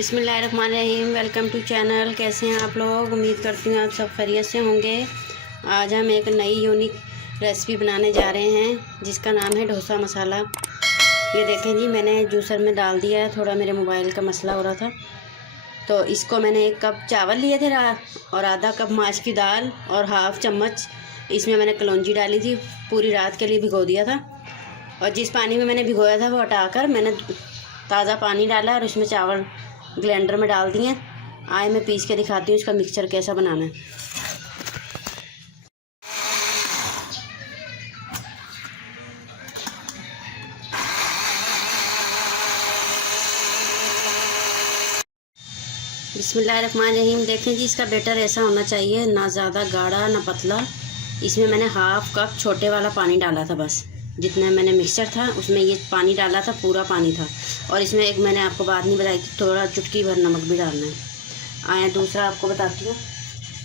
बिस्मिल्लाहिर्रहमानिर्रहीम। Welcome to channel. कैसे हैं आप लोग? उम्मीद करती हूँ आप सब खैरियत से होंगे। आज हम एक नई यूनिक रेसिपी बनाने जा रहे हैं जिसका नाम है डोसा मसाला। ये देखें जी, मैंने जूसर में डाल दिया है। थोड़ा मेरे मोबाइल का मसला हो रहा था तो इसको मैंने 1 कप चावल लिए थे और आधा कप माश की दाल और हाफ़ चम्मच इसमें मैंने कलौंजी डाली थी। पूरी रात के लिए भिगो दिया था और जिस पानी में मैंने भिगोया था वो हटाकर मैंने ताज़ा पानी डाला और उसमें चावल ग्राइंडर में डाल दिए। आए मैं पीस के दिखाती हूँ इसका मिक्सचर कैसा बनाना है। बिस्मिल्लाहिर्रहमानिर्रहीम। देखें जी, इसका बैटर ऐसा होना चाहिए, ना ज़्यादा गाढ़ा ना पतला। इसमें मैंने हाफ़ कप छोटे वाला पानी डाला था, बस जितना मैंने मिक्सचर था उसमें ये पानी डाला था, पूरा पानी था। और इसमें एक मैंने आपको बात नहीं बताई थी, थोड़ा चुटकी भर नमक भी डालना है। आया दूसरा आपको बताती हूँ,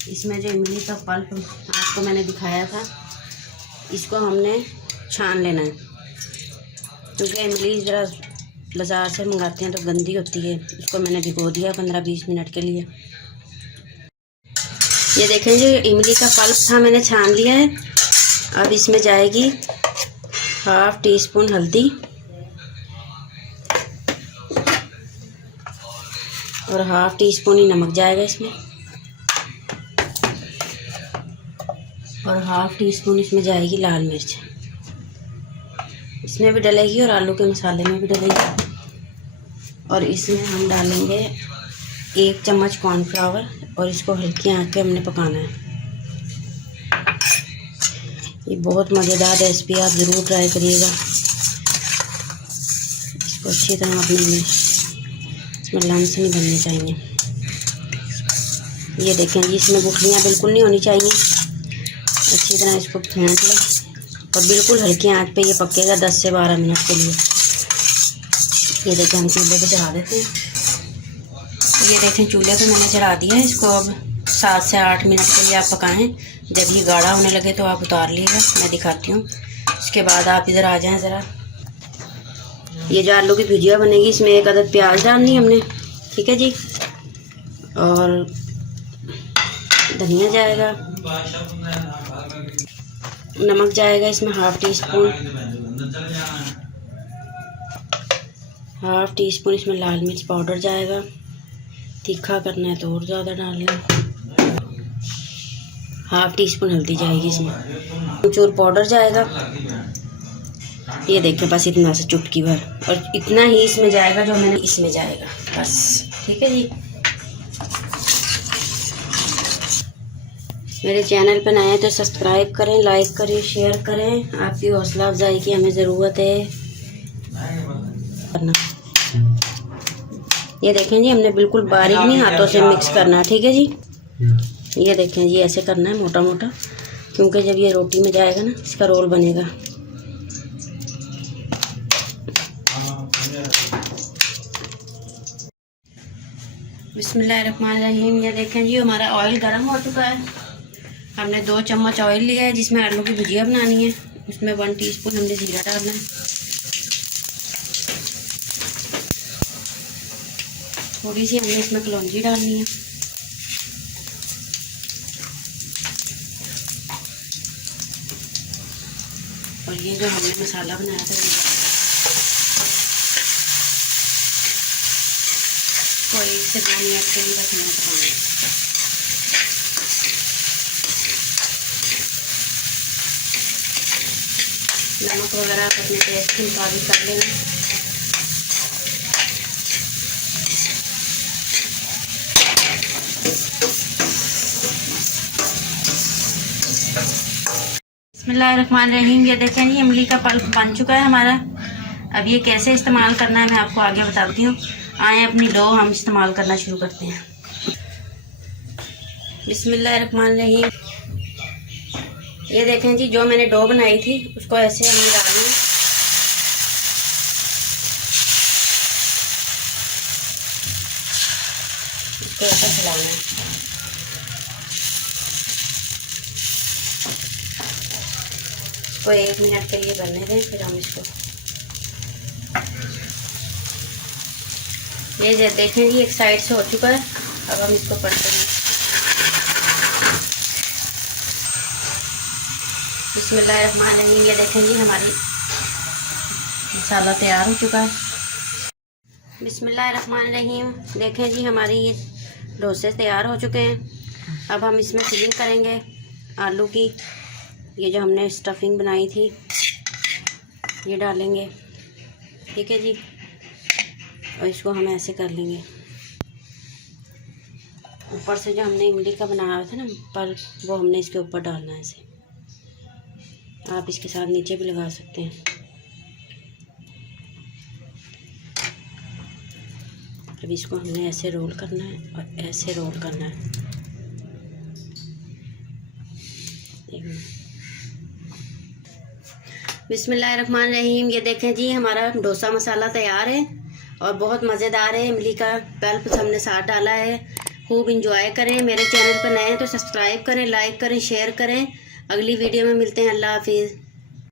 इसमें जो इमली का पल्प आपको मैंने दिखाया था इसको हमने छान लेना है, क्योंकि इमली ज़रा बाज़ार से मंगाते हैं तो गंदी होती है। इसको मैंने भिगो दिया 15-20 मिनट के लिए। ये देखें जी, इमली का पल्प था, मैंने छान लिया है। अब इसमें जाएगी हाफ़ टी स्पून हल्दी और हाफ़ टी स्पून ही नमक जाएगा इसमें, और हाफ़ टी स्पून इसमें जाएगी लाल मिर्च, इसमें भी डलेगी और आलू के मसाले में भी डलेगी। और इसमें हम डालेंगे 1 चम्मच कॉर्नफ्लावर और इसको हल्की आंच पे हमने पकाना है। ये बहुत मज़ेदार रेसिपी, आप ज़रूर ट्राई करिएगा। इसको अच्छी तरह अपने में इसमें लम्स नहीं बनने चाहिए। ये देखें जी, इसमें गुठलियाँ बिल्कुल नहीं होनी चाहिए। अच्छी तरह इसको फेंट लें और बिल्कुल हल्की आंच पे ये पकेगा 10 से 12 मिनट के लिए। ये देखें, हम चूल्हे पे चढ़ा देते हैं। ये देखें, चूल्हे पे मैंने चढ़ा दिया है। इसको अब 7 से 8 मिनट के लिए आप पकाएं। जब ये गाढ़ा होने लगे तो आप उतार लीजिएगा, मैं दिखाती हूँ। उसके बाद आप इधर आ जाएं ज़रा। ये जो आलू की भुजिया बनेगी इसमें 1 अदद प्याज डालनी है हमने, ठीक है जी। और धनिया जाएगा, नमक जाएगा इसमें half tea spoon, half tea spoon इसमें लाल मिर्च पाउडर जाएगा। तीखा करना है तो और ज़्यादा डाल लें। हाफ़ टी स्पून हल्दी जाएगी इसमें, अमचूर पाउडर जाएगा। ये देखें, बस इतना सा चुटकी भर, और इतना ही इसमें जाएगा जो मैंने इसमें जाएगा, बस, ठीक है जी। मेरे चैनल पर नए हैं तो सब्सक्राइब करें, लाइक करें, शेयर करें। आपकी हौसला अफजाई की हमें ज़रूरत है करना। ये देखें जी, हमने बिल्कुल बारीक नहीं हाथों से मिक्स करना, ठीक है जी। ये देखें जी, ऐसे करना है मोटा मोटा, क्योंकि जब ये रोटी में जाएगा ना इसका रोल बनेगा। बिस्मिल्लाहिर्रहमानिर्रहीम। ये देखें जी, हमारा ऑयल गर्म हो चुका है। हमने 2 चम्मच ऑयल लिया है जिसमें आलू की भुजिया बनानी है। उसमें 1 टीस्पून हमने जीरा डालना है, थोड़ी सी हमने इसमें कलौंजी डालनी है, और ये जो हमने मसाला बनाया था तो 1 से 2 मिनट के लिए बस हमें पकाना है। नमक वगैरह आप अपने टेस्ट के मुताबिक कर लेना। बिस्मिल्लाहिर्रहमानिर्रहीम। ये देखें जी, इमली का पल्प बन चुका है हमारा। अब ये कैसे इस्तेमाल करना है मैं आपको आगे बताती हूँ। आए अपनी डो हम इस्तेमाल करना शुरू करते हैं। बिस्मिल्लाहिर्रहमानिर्रहीम। ये देखें जी, जो मैंने डो बनाई थी उसको ऐसे हमने डालना है। इसको ऐसे फैलाना है। इसको 1 मिनट के लिए बनने दें, फिर हम इसको ये देखें जी, एक साइड से हो चुका है। अब हम इसको पलटेंगे। बिस्मिल्लाहिर्रहमानिर्रहीम। ये देखें जी, हमारी मसाला तैयार हो चुका है। बिस्मिल्लाहिर्रहमानिर्रहीम। देखें जी, हमारी ये डोसे तैयार हो चुके हैं। अब हम इसमें फिलिंग करेंगे आलू की। ये जो हमने स्टफिंग बनाई थी ये डालेंगे, ठीक है जी। और इसको हम ऐसे कर लेंगे। ऊपर से जो हमने इमली का बनाया था ना पल्प, वो हमने इसके ऊपर डालना है ऐसे। आप इसके साथ नीचे भी लगा सकते हैं। अब इसको हमने ऐसे रोल करना है और ऐसे रोल करना है। बिस्मिल्लाहिर्रहमानिर्रहीम। ये देखें जी, हमारा डोसा मसाला तैयार है और बहुत मज़ेदार है। इमली का पल्प हमने साथ डाला है। खूब इंजॉय करें। मेरे चैनल पर नए हैं तो सब्सक्राइब करें, लाइक करें, शेयर करें। अगली वीडियो में मिलते हैं। अल्लाह हाफिज़।